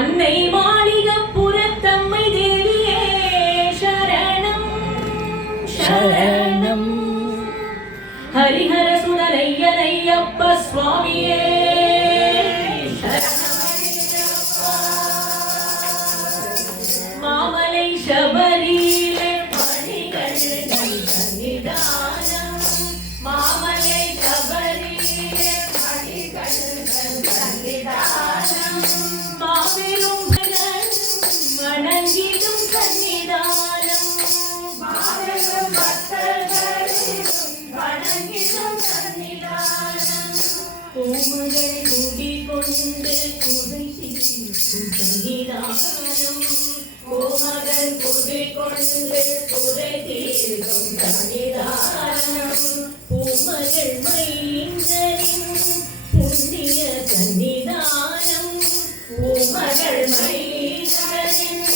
அன்னை மாளிகப்புறத்தம்மை தேவியே சரணம் சரணம். ஹரிஹர சுதரையனையப்ப சுவாமியே மாமலை சபரியிலே பணிகள் சன்னிதானம். மாமலை சபரியிலே பணிகள் சன்னிதானம். மாபெரும் வணங்கிடும் சன்னிதானம். மாபெரும் பக்தர்களிடம் வணங்கிடும் சன்னிதானம். பூமகள் குடிகொண்டு குறை தீர்க்கும் சன்னிதானம். பூமகள் குடிகொண்டு குறை தீர்க்கும் சன்னிதானம். பூமகள் மைந்தரின் புண்ணிய சன்னிதானம். பூமகள் மைந்தரின்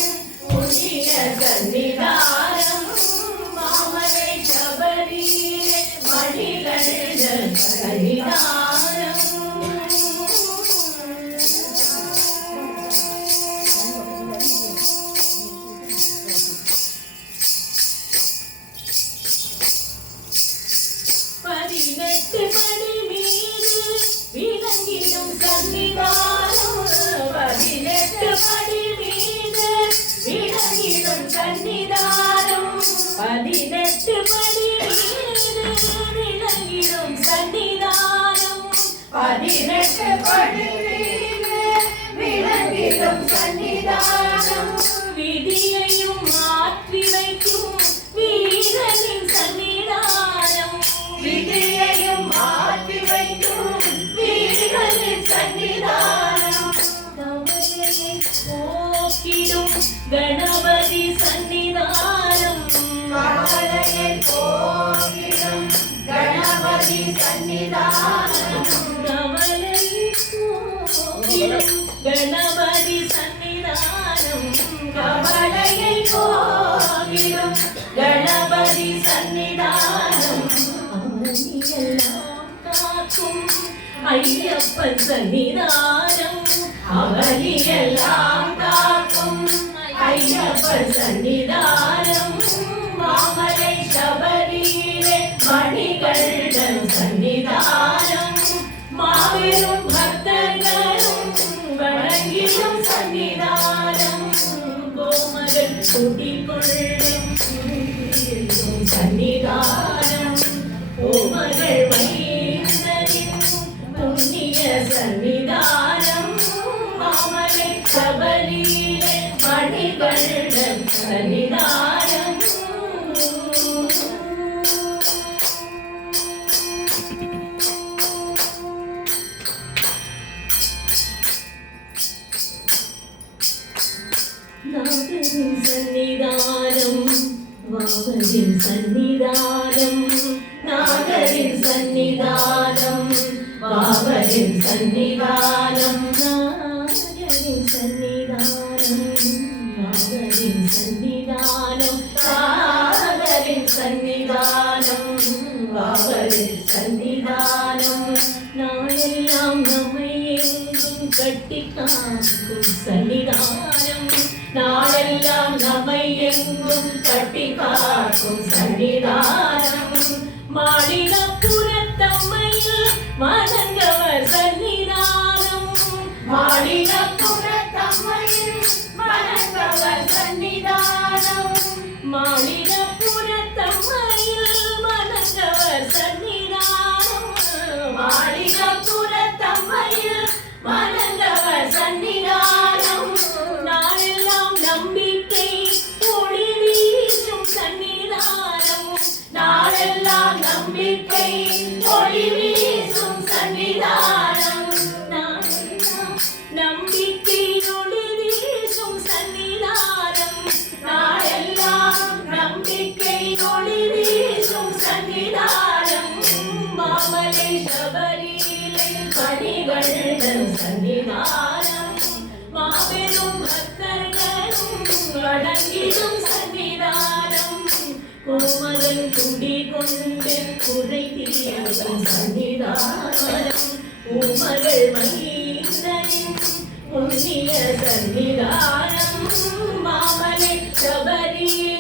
புண்ணிய சன்னிதானம். மாமலை சபரியிலே மணிகள் சன்னிதானம். பதினெட்டு படி மீது விளங்கிடும் சன்னிதானம். பதினெட்டு படி மீது விளங்கிடும் சன்னிதானம். பதினெட்டு படி மீது விளங்கிடும் சன்னிதானம். பதினெட்டு படி மீது விளங்கிடும் சன்னிதானம். விதியையும் மாற்றி வைக்கும் வீரனின் சன்னிதானம். விதியையும் மாற்றி வைக்கும் வீரனின் சன்னிதானம். கவலையை போக்கிடும் கணபதி சன்னிதானம். கவலையை போக்கிடும் கணபதி சன்னிதானம். கவலையை போக்கிடும் கணபதி சன்னிதானம். கவலையை போக்கிடும் கணபதி சன்னிதானம். அவனியெல்லாம் காக்கும் ஐயப்பன் சன்னிதானம். அவனியெல்லாம் காக்கும் ஐயப்பன் சன்னிதானம். மாமலை சபரியிலே மணிகள் சன்னிதானம். மாபெரும் பக்தர்களும் வணங்கிடும் சன்னிதானம். கோமகள் குடிகொள்ளும் சன்னிதானம். கோமகள் மைந்தரின் புண்ணிய சன்னிதானம். மாமலை சபரியிலே மணிகள் சன்னிதானம். நாகரின் சன்னிதானம் வாவரின் சன்னிதானம். நாகரின் சன்னிதானம் வாவரின் சன்னிதானம். நாகரின் சன்னிதானம் வாவரின் சன்னிதானம். நாகரின் சன்னிதானம் வாவரின் சன்னிதானம். நாளெல்லாம் நம்மை எங்கும் கட்டி காக்கும் சன்னிதானம். நாளெல்லாம் நம்மை எங்கும் கட்டி காக்கும் சன்னிதானம். மாளிகப்புறத்தம்மையில் வணங்கவர் சன்னிதானம். மாளிகப்புறத்தம்மையில் வணங்கவர் சன்னிதானம். மாளிகப்புறத்தம்மையில் வணங்கவர் சன்னிதானம். மாளிகப்புறத்தம்மையில் வணங்கவர் சன்னிதானம். நாளெல்லாம் நம்பிக்கை ஒளி வீசும் சன்னிதானம். நாளெல்லாம் நம்பிக்கை ஒளி வீசும் சன்னிதானம். நாளெல்லாம் நம்பிக்கை ஒளி வீசும் சன்னிதானம். நாளெல்லாம் நம்பிக்கை ஒளி வீசும் சன்னிதானம். மாமலை சபரியிலே பணிகள் சன்னிதானம். மாபெரும் பக்தர்களும் வணங்கிடும் சன்னிதானம். கோமகன் குடிகொண்டு குறை தீர்க்கும் சன்னிதானம். பூமகள் மைந்தரின் புண்ணிய சன்னிதானம் மாமலை சபரியில்